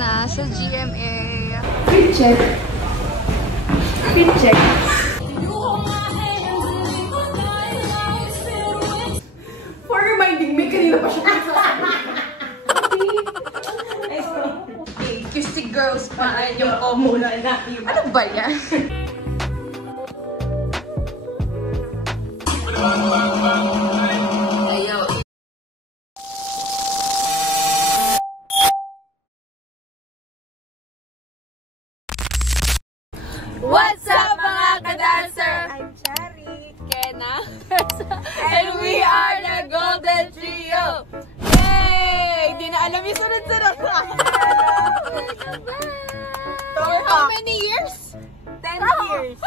na sa GMA. Fit check. Fit check. For reminding me, kanina pa siya. Kisty girls pa yung muna na. Ano ba yan? What's up mga ka-dancer? I'm Chari. Kena. And we are the Golden Trio. Yay! Di na alam yung sunod-sunod. For how many years? 10 years.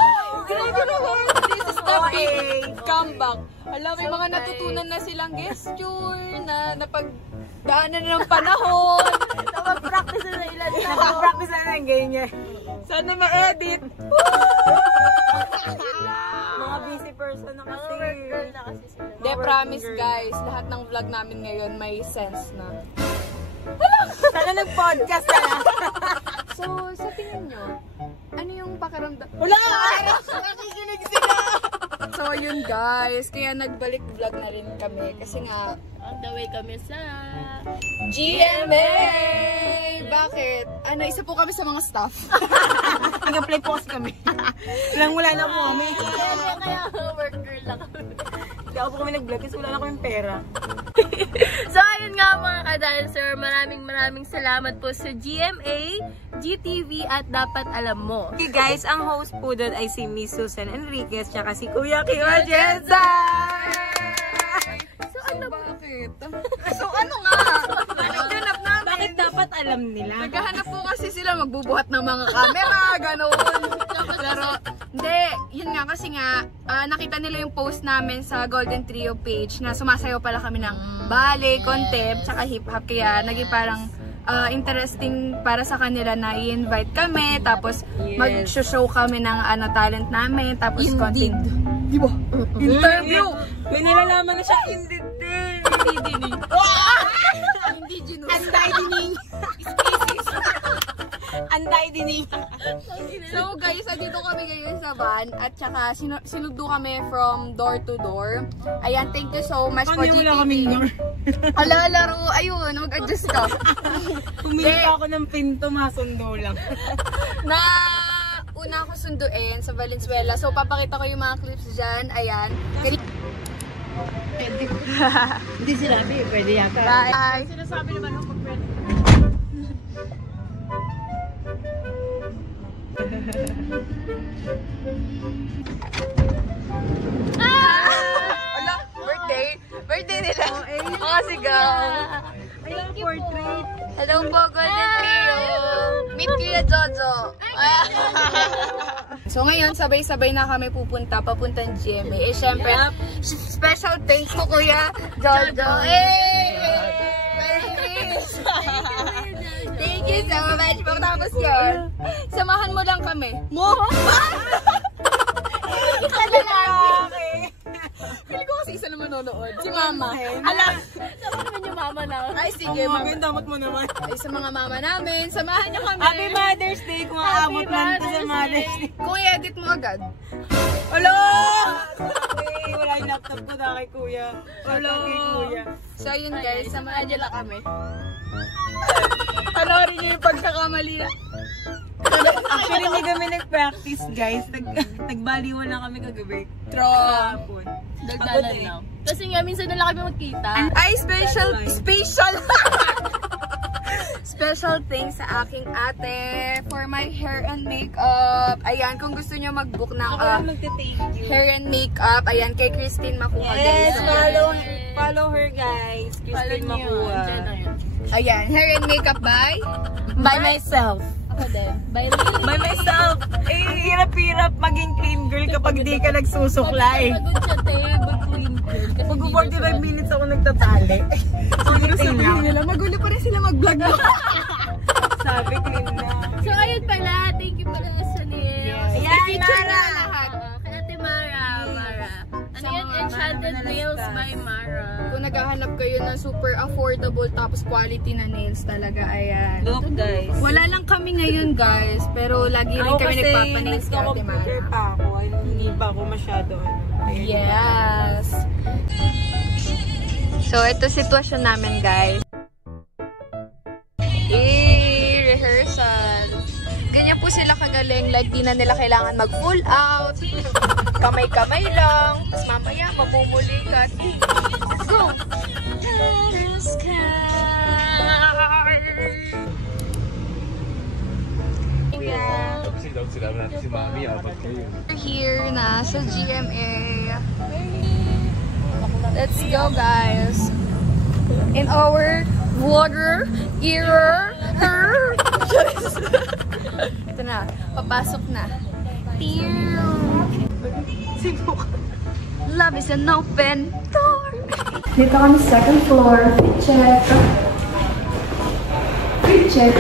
Grabe naman. This is the big comeback. Alam, may mga natutunan na silang gesture na napagdaanan ng panahon. Napag-practice na ilan. Napag-practice na ng ganyan. Sana ma-edit. Mga busy person na kasi. De, promise guys, lahat ng vlog namin ngayon may sense na. Sana nag-podcast na lang. So, sa tingin nyo, ano yung pakiramdam? Wala! Nakikinig sila! So, yun guys, kaya nagbalik vlog na rin kami. Kasi nga, On the way kami sa GMA! Bakit? Ano, isa po kami sa mga staff. Nag-apply po kasi kami. Wala na po kami. kaya worker lang kami. Hindi ako po kami nag-vlog kasi wala na kaming pera. So ayun nga mga ka-dancer, maraming salamat po sa GMA, GTV at Dapat Alam Mo. Okay guys, ang host po doon ay si Miss Susan Enriquez tsaka si Kuya Kiwa Jensa! So, ano bakit? So, ano nga? Naghanap namin. Bakit dapat alam nila? Naghahanap po kasi sila magbubuhat ng mga camera, ganoon. Pero, hindi. Yun nga, kasi nga, nakita nila yung post namin sa Golden Trio page na sumasayaw pala kami ng ballet, contempt, tsaka hip-hop. Kaya, naging parang interesting para sa kanila na i-invite kami. Tapos, mag-show kami ng talent namin. Tapos, content. Di ba? Interview! May nalalaman na siya, hindi din. Indigenous. Anday-dining. Species. Anday-dining. So guys, dito kami ngayon sa van at saka sinundo kami from door to door. Ayan, thank you so much for GTV. Ala, laro. Ayun, mag-adjust ka. Pumili ako ng pinto, masundo lang. Na una ako sunduin sa Valenzuela. So papakita ko yung mga clips dyan. Ayan. Hindi sinabi, pwede yata. Bye! Sinasabi naman ako pwede. Ala, birthday! Birthday nila! Mga sigaw! Ayun, portrait. Hello po, Golden Trio! Meet Kuya Jojo! So ngayon, sabay-sabay na kami papuntang GMA. Eh, syempre, special thanks po Kuya Jojo! Thank you so much! Pagkatapos yun, samahan mo lang kami. Mo? Kita na lang! Pili ko kasi isa naman manonood. Si Mama. Alam! Sama naman yung mama na. Ay, sige, Mama. Dapat mo naman. Ay, sa mga mama namin, samahan niyo kami. Happy Mother's Day kung aabot man ito sa Mother's Day. Kung i-edit mo agad. Hello! Okay, wala yung laptop ko na kay Kuya. Hello! Kay Kuya. So, yun guys, samahan niyo lang kami. Panoorin niyo yung pagkakamali na. Actually, hindi kami nag-practice, guys. Nagbaliwan lang kami kagabi. True. Dagdalan lang. Kasi nga, minsan na lang kami magkita. Ay, special thanks sa aking ate for my hair and makeup. Ayan, kung gusto niyo mag-book ng magte-thank you. hair and makeup, ayan, kay Christine Makuha. Yes, guys. follow her, guys. Christine Makuha. Ayan, hair and makeup by myself. Ako din. By myself. Eh, hirap-hirap maging clean girl kapag di ka nagsusuklay. Pagod siya, te. But clean girl. Pag 45 minutes ako nagtatali. Magulo pa rin sila mag-vlog mo. Sabi, clean na. So, ayun pala. Thank you pala sa Nils. Ayan, I-feature Mara. na lahat. Kay Ate Mara. Ano yan? Enchanted Nails by Mara. Kung naghahanap kayo ng super affordable tapos quality na nails talaga, ayan. Look guys. Wala lang kami ngayon guys, pero lagi rin kami nagpapanails kay Ate computer Mana. pa ako. Hindi pa ako masyado. Yes! So, ito sitwasyon namin guys. Rehearsal. Ganyan po sila kagaling, like di na nila kailangan mag full out. Kamay-kamay lang. Tapos mamaya, mamumuli ka. Let's go! We're here na sa GMA. Let's go guys. In our vlogger era. Ito na, papasok na. Love is an open door. Dito kami sa second floor. Check. Fit check.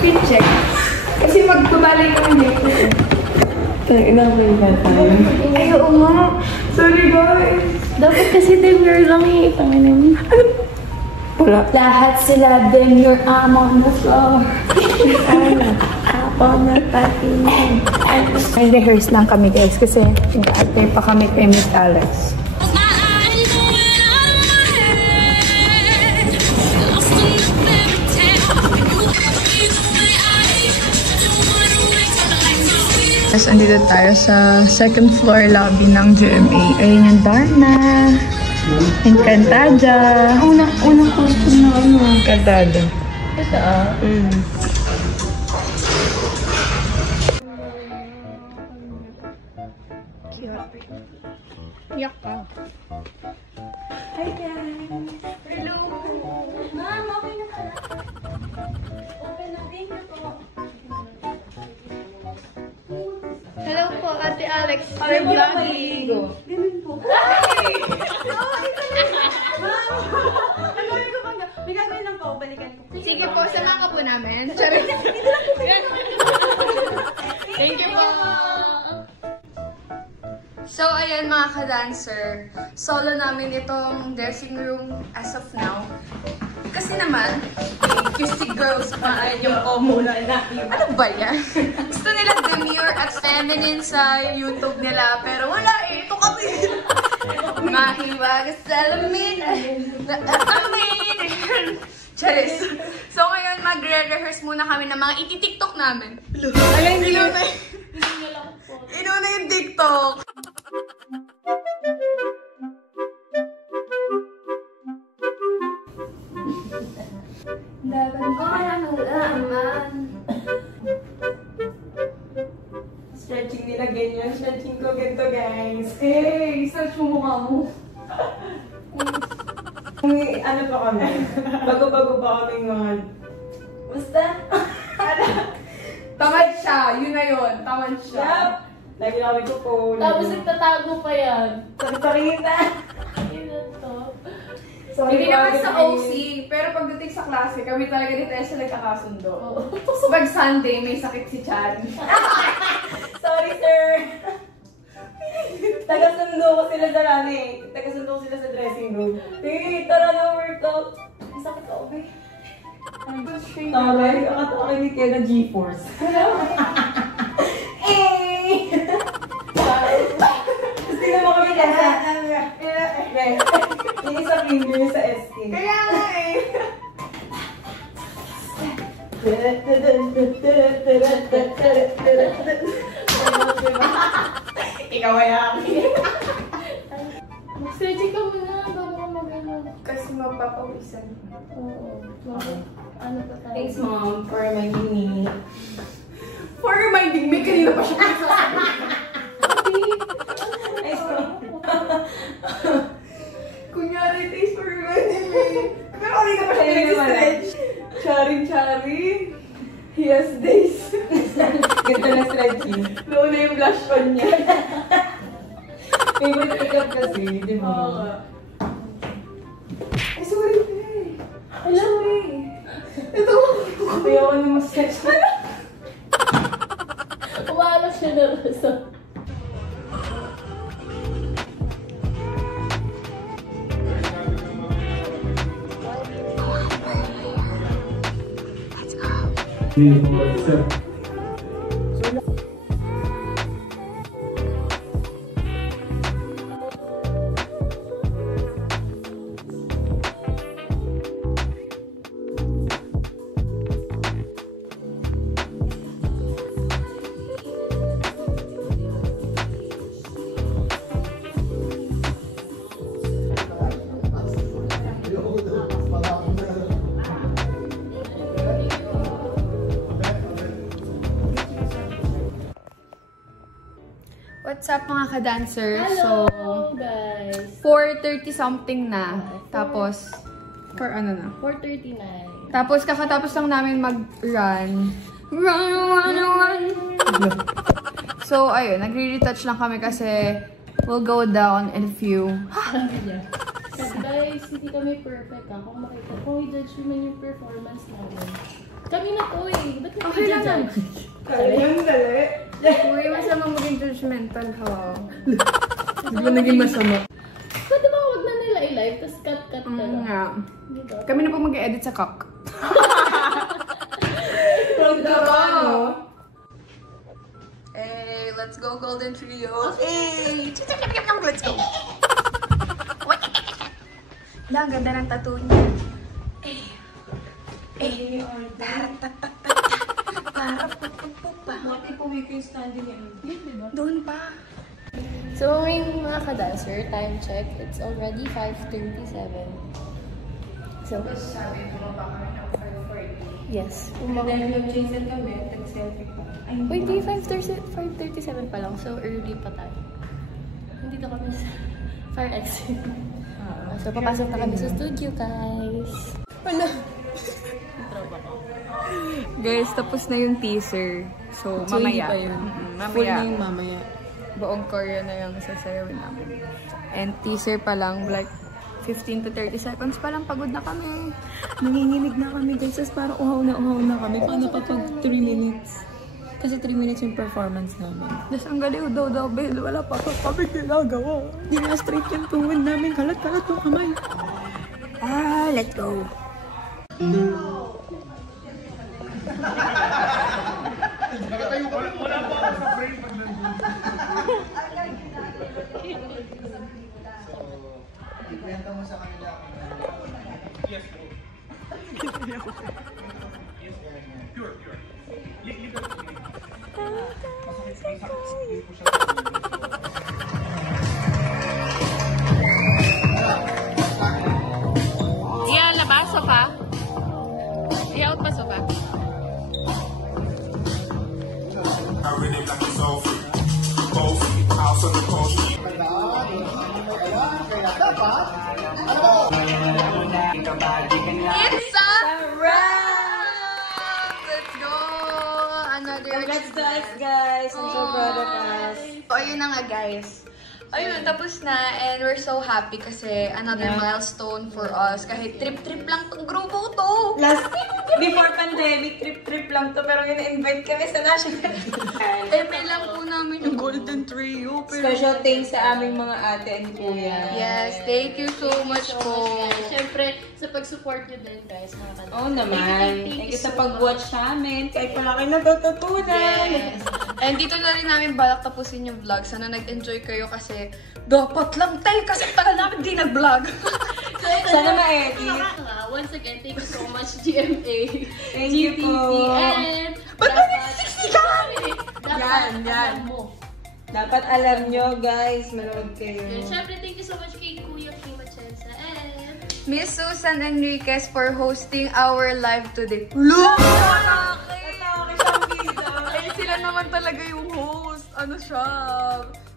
Fit check. Kasi magbabalik yung dito. Inamin ba tayo? Ay, oo nga. Sorry guys. Dapat kasi demure lang eh. Panginoon. Wala. Lahat sila demure, I'm on the floor. Ako na patingin. May rehearse lang kami guys kasi nag-actor pa kami kay Miss Alex. Yes, andito tayo sa second floor lobby ng GMA. Ayun yung Darna. Encantada. Unang costume na ano. Encantada. Ito ah. Yak ka. Hi guys! Hello! Ma'am, okay na pala. Okay na, thank you po. Hello po, Ate Alex. We're vlogging. Ganun po. May gagawin lang po. Balikan ko. Sige po, samahan ka po namin. Charit. Thank you po. So, ayan mga ka-dancer. Solo namin itong dressing room as of now. Kasi naman, cutesy girls pa yung Muna na. ano ba yan? Gusto nila demure at feminine sa YouTube nila, pero wala eh. Ito kami. Mahiwagas salamin. Amin. Charis. So ngayon, magre-rehearse muna kami ng mga iti-tiktok namin. Ala, hindi na. Inuna yung TikTok. Dapat ko malaman. Stretching nila ganyan. Stretching ko ganito guys. Hey, search mo mukha mo. Ano pa kami? Bago-bago pa kaming mga... Basta? Tamad siya. Yun na yun. Tamad siya. Yup! Lagi na kami ko po. Tapos nagtatago pa yan. Sorry na. Ino to. Hindi naman sa OC, pero pagdating sa klase, kami talaga ni Tessa nagkakasundo. Pag Sunday, may sakit si Chan. Sorry, sir. Taga-sundo ko sila sa lani. Taga-sundo ko sila sa dressing room. Hey, tara na workout. Ang sakit ako, eh. Taray, akatakin ni Ken na G-Force. Eh! Gusto naman kami nasa... Yung isang finger sa SK. Kaya nga eh. Ikaw ay akin. Mag-stretching ka muna bago ka mag-ano. Kasi mapapawisan. Oo. Ano pa tayo? Thanks, Mom, for reminding me. For reminding me, kanina pa siya nagsasabi. Thanks, Mom. Kunyari, thanks for reminding me. Pero kanina pa siya nag-stretch. Charing-charing. He has days. Ganda na stretching. Noon na yung blush on niya. Favorite makeup kasi, di ba? Ay, sorry, eh. Alam mo eh. Ito. Kaya ako na mas-stretch. Umalas siya na rasa. What's up mga ka-dancer? Hello, So, guys. 4:30 something na. Tapos, for ano na? 4:39. Tapos, kakatapos lang namin mag-run. Run. So, ayun. Nagre-retouch lang kami kasi we'll go down in a few. Yeah. Guys, hindi kami perfect ha. Kung makita, kung i-judge naman yung performance namin. Kami na to eh. Ba't na Okay lang i-judge? Kaya yung dali. Uy, masama maging judgmental, ha? Hindi ba naging masama? Pwede ba huwag na nila i-live, tapos cut-cut na lang? Nga. Diba? Kami na po mag-edit sa cock. Hey, let's go Golden Trio. Hey! Let's go! Ang ganda ng tattoo niya. Mati pumiko yung standing yan. Doon pa. So, mga ka-dancer, time check. It's already 5:37. So, Sabi mo ba kami ng 5:40? yes. Dahil nag-Jason kami, tag-selfie pa. Ay, Wait, di 5:37 pa lang. So, early pa tayo. Nandito kami sa fire exit. So, papasok na kami sa studio, guys. Wala. Guys, tapos na yung teaser. So, So, hindi mamaya. pa yun. Mamaya. yung mamaya. Buong choreo na yung sasayawin namin. And teaser pa lang, like 15 to 30 seconds pa lang, pagod na kami. nanginginig na kami guys, as parang uhaw na kami. Paano pa pag 3 minutes? Kasi 3 minutes yung performance namin. Tapos ang galiw daw, Bel. Wala pa kami ginagawa. Hindi na straight yung tuhod namin. Kalat-kalat yung kamay. Let's go. Ikwenta mo sa kanila kung yes, bro. Yes, pure. Masakit po siya. Iyaw na ba? Sofa? Iyaw pa sofa? I really like it so free. Both house on the coast. It's a wrap! Let's go! Another Congrats to us guys. I'm so proud of us. So, ayun na nga guys. Ayun, tapos na and we're so happy kasi another milestone for us. Kahit trip-trip lang tong grupo to. Before pandemic, trip lang to. Pero in-invite kami sa national. Lang po namin yung Golden Trio. Pero Special thanks sa aming mga ate and kuya. yes, thank you so much po. Siyempre, sa pag-support nyo din, guys, mga ka-dancer. Oo naman. Thank you sa pag-watch namin. Kahit pala kayo natututunan. Yes. And dito na rin namin balak tapusin yung vlog. Sana nag-enjoy kayo kasi dapat lang tayo kasi tagal namin di nag-vlog. Sana ma-edit. Once again, thank you so much, GMA. Thank you po. And Ba't ba dapat Yan. alam mo. Dapat alam nyo guys, manood kayo. And syempre, thank you so much kay Kuya Kim Machenza and Miss Susan Enriquez for hosting our live today. Look! Eh, sila naman talaga yung host. Ano siya?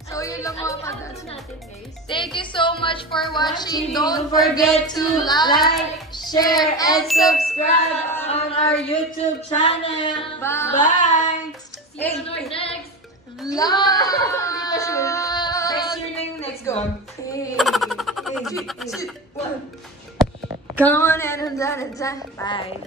So, yun lang mga kadas. natin, guys. Thank you so much for watching. Don't forget to like, share, and subscribe on our YouTube channel. Bye! Bye! See you on our next Live! Next year na yung next go. Come on and done. Bye.